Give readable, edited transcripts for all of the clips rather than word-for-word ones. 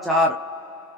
4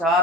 4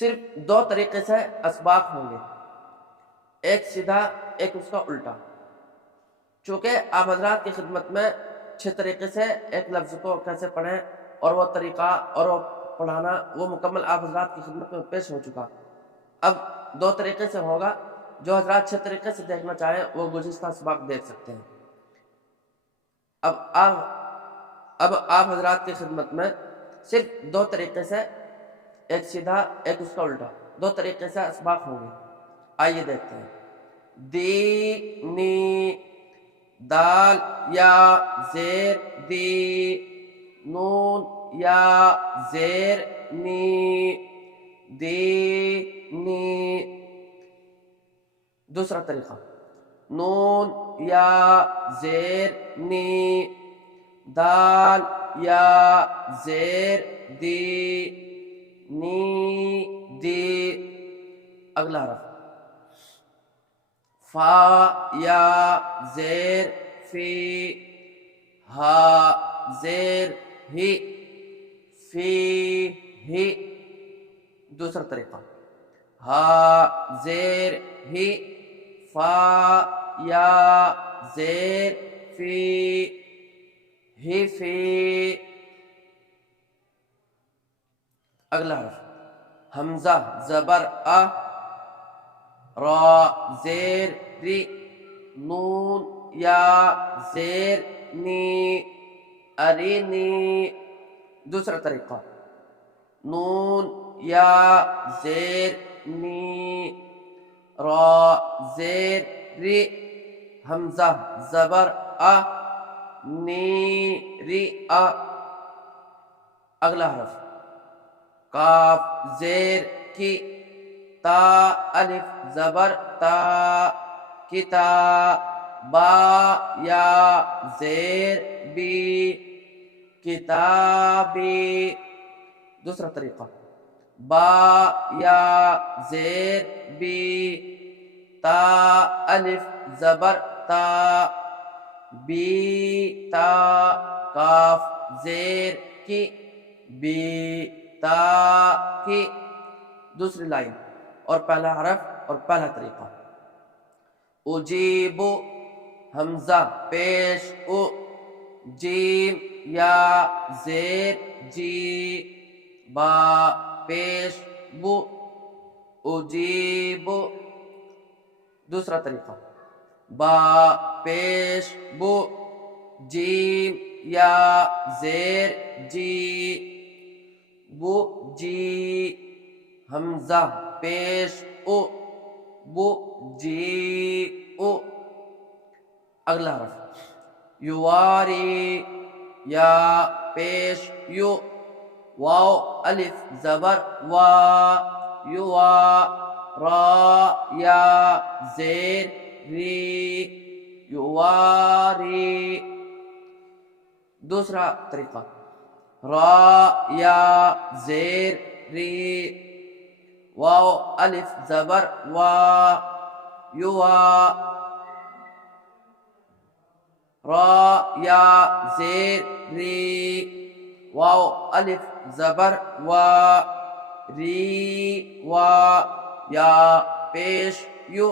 صرف دو طریقے سے اسباق ہوں گے، ایک سیدھا ایک اس کا الٹا۔ چونکہ آپ حضرات کی خدمت میں 6 طریقے سے ایک لفظ کو کیسے پڑھیں اور وہ طریقہ اور وہ پڑھانا وہ مکمل آپ حضرات کی خدمت میں پیش ہو چکا۔ اب 2 طریقے سے ہوگا، جو حضرات 6 طریقے سے دیکھنا چاہیں وہ گزشتہ اسباق دیکھ سکتے ہیں۔ اب آپ حضرات کی خدمت میں صرف 2 طریقے سے، ایک سیدھا ایک اس کا الٹا، 2 طریقے سے اسباق ہوں گے۔ آئیے دیکھتے ہیں۔ دی نی، دال یا زیر دی، نون یا زیر نی، دی نی۔ دوسرا طریقہ، نون یا زیر نی، دال یا زیر دی، نی دی۔ اگلا حرف، فا یا زیر فی، ہا زیر ہی، فی ہی۔ دوسرا طریقہ، ہا زیر ہی، فا یا زیر فی، ہی فی۔ اگلا حرف، حمزہ زبر آ، را زیر ری، نون یا زیر نی، ارینی۔ دوسرا طریقہ، نون یا زیر نی، را زیر ری، حمزہ زبر آ، نی ری آ۔ اگلا حرف، کاف زیر کی، تا الف زبر تا، کتا، با یا زیر بی، کتابی۔ دوسرا طریقہ، با یا زیر بی، تا الف زبر تا، بی تا، کاف زیر کی، بی تا کی۔ دوسری لائن اور پہلا حرف اور پہلا طریقہ، اجیب، حمزہ پیش او، جیم یا زیر جی، با پیش بو، اجیب۔ دوسرا طریقہ، با پیش بو، جیم یا زیر جی، بو جی، حمزہ پیش او، بو جی او۔ اگلا حرف، یواری یا پیش یو، واو الف زبر وا، یوا، را یا زیر ری، یواری۔ دوسرا طریقہ، را یا زیر ری، واو الف زبر وا، یوا، را یا زیر ری، واو الف زبر وا، ری وا، یا پیش یو،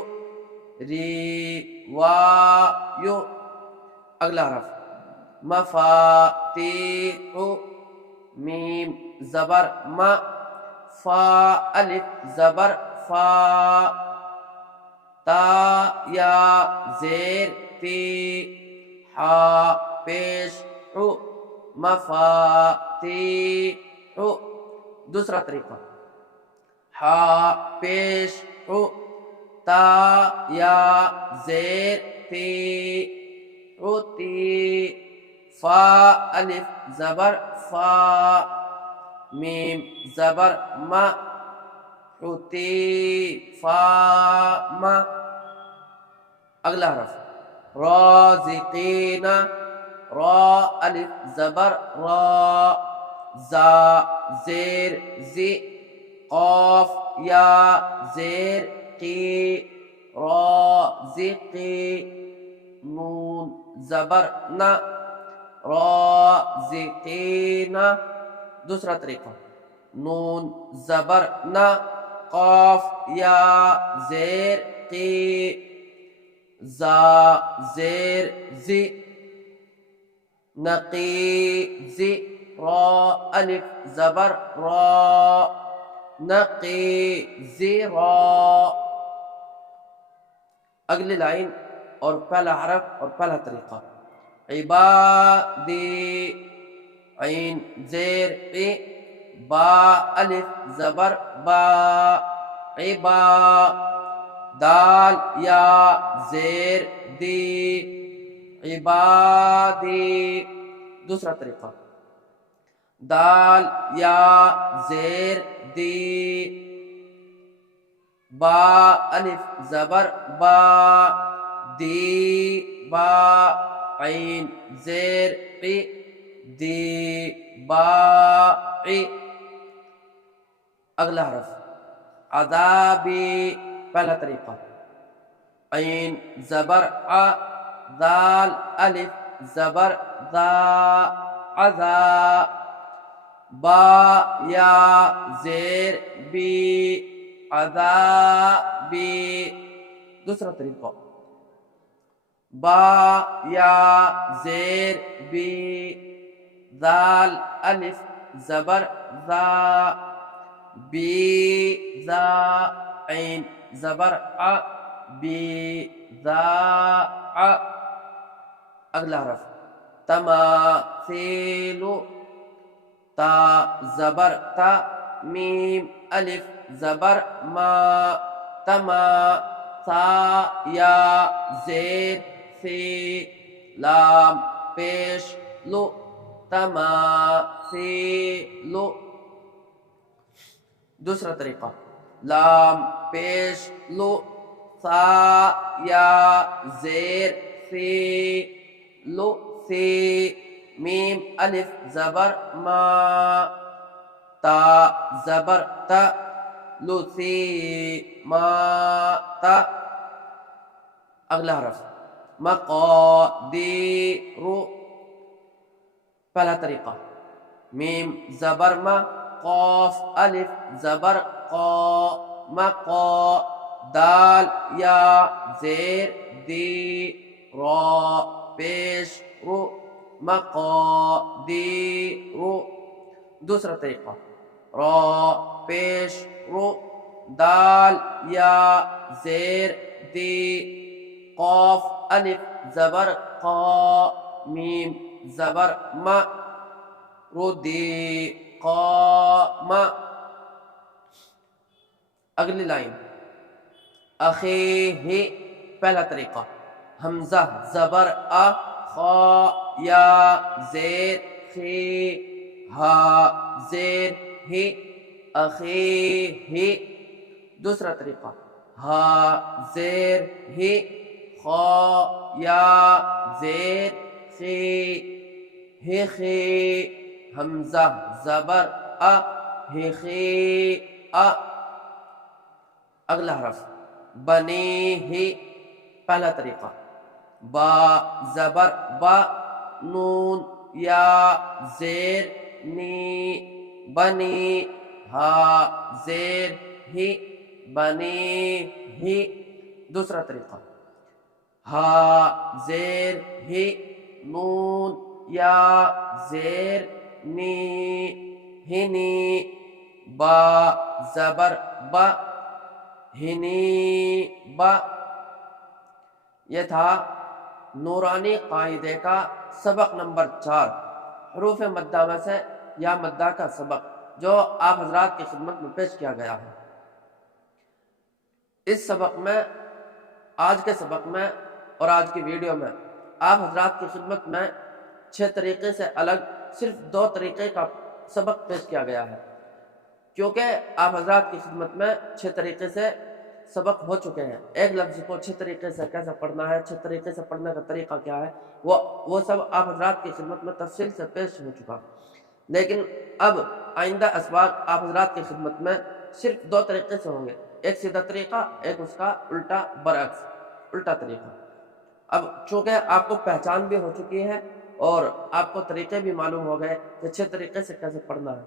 ری وا یو۔ اگلا حرف، مفاتیح، میم زبر ما، فا الف زبر فا، تا یا زیر تی، ہا پیش ہو، مفاتیح۔ دوسرا طریقہ، ہا پیش ہو، تا یا زیر تی، ہوتی، فا الف زبر فا، میم زبر ما، ہوتی، فا ما۔ اگلا حرف، رازقین، را الف زبر را، زا زیر زی، قاف یا زیر قی، رازقی، نون زبر نا، رازقین۔ دوسرا طریقہ، نون زبر نا، قاف یا زیر قی زا زیر زی نقیزی را الف زبر را نقیزی را. اگلی لائن اور پہلا حرف اور پہلا طریقہ. عبادی عین زیر قی با الف زبر با عبا دال یا زیر دی عبادی. دوسرا طریقہ دال یا زیر دی با الف زبر با دی با عین زیر قی دی با عی. اگلا حرف عذابی. پہلا طریقہ عین زبر ع ذال الف زبر ذا عذا با یا زیر بی عذابی. دوسرا طریقہ با یا زیر بی ذال الف زبر ذا بی ذا عین زبر ع بی ذا ع. اگلا حرف تماثیل تا زبر تا میم الف زبر ما تما سا یا زید سی لام پیش لو تماثیل. دوسرا طریقہ لام پیش لو سا یا زیر سی لو سی میم الف زبر ما تا زبر تا لو سی ما تا. اگلا حرف مقادیر. پہلا طریقہ میم زبر ما قاف الف زبر قا مقا دال یا زیر دی را پیش رو مقادیر. دوسرا طریقہ را پیش رو دال یا زیر دی قاف الف زبر قا میم زبر ما رو دی قام. اگلی لائن اخیہ. پہلا طریقہ حمزہ زبر ا خا یا زیر خی ہا زیر ہی اخیہ. دوسرا طریقہ ہا زیر ہی خا یا زیر خی ہی خی حمزہ زبر ا ہی خی ا. اگلا حرف بنی ہی. پہلا طریقہ با زبر با نون یا زیر نی بنی ہا زیر ہی بنی ہی. دوسرا طریقہ ہا زیر ہی نون یا زیر نی ہنی با زبر با ہنی با. یہ تھا نورانی قاعدے کا سبق نمبر 4 حروف مدہ میں سے یا مدہ کا سبق جو آپ حضرات کی خدمت میں پیش کیا گیا ہے. اس سبق میں آج کے سبق میں اور آج کی ویڈیو میں آپ حضرات کی خدمت میں 6 طریقے سے الگ صرف 2 طریقے کا سبق پیش کیا گیا ہے، کیونکہ آپ حضرات کی خدمت میں 6 طریقے سے سبق ہو چکے ہیں. ایک لفظ کو 6 طریقے سے کیسے پڑھنا ہے، 6 طریقے سے پڑھنے کا طریقہ کیا ہے، وہ سب آپ حضرات کی خدمت میں تفصیل سے پیش ہو چکا. لیکن اب آئندہ اسباق آپ حضرات کی خدمت میں صرف 2 طریقے سے ہوں گے، ایک سیدھا طریقہ، ایک اس کا الٹا برعکس الٹا طریقہ. اب چونکہ آپ کو پہچان بھی ہو چکی ہے اور آپ کو طریقے بھی معلوم ہو گئے کہ 6 طریقے سے کیسے پڑھنا ہے.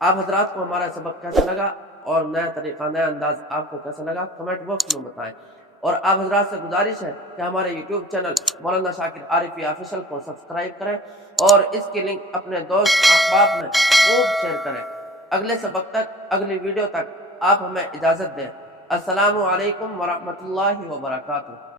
آپ حضرات کو ہمارا سبق کیسا لگا اور نیا طریقہ، نیا انداز آپ کو کیسا لگا کمنٹ باکس میں بتائیں۔ اور آپ حضرات سے گزارش ہے کہ ہمارے یوٹیوب چینل مولانا شاکر عارفی آفیشل کو سبسکرائب کریں اور اس کی لنک اپنے دوست احباب میں خوب شیئر کریں۔ اگلے سبق تک، اگلی ویڈیو تک آپ ہمیں اجازت دیں۔ السلام علیکم ورحمۃ اللہ وبرکاتہ۔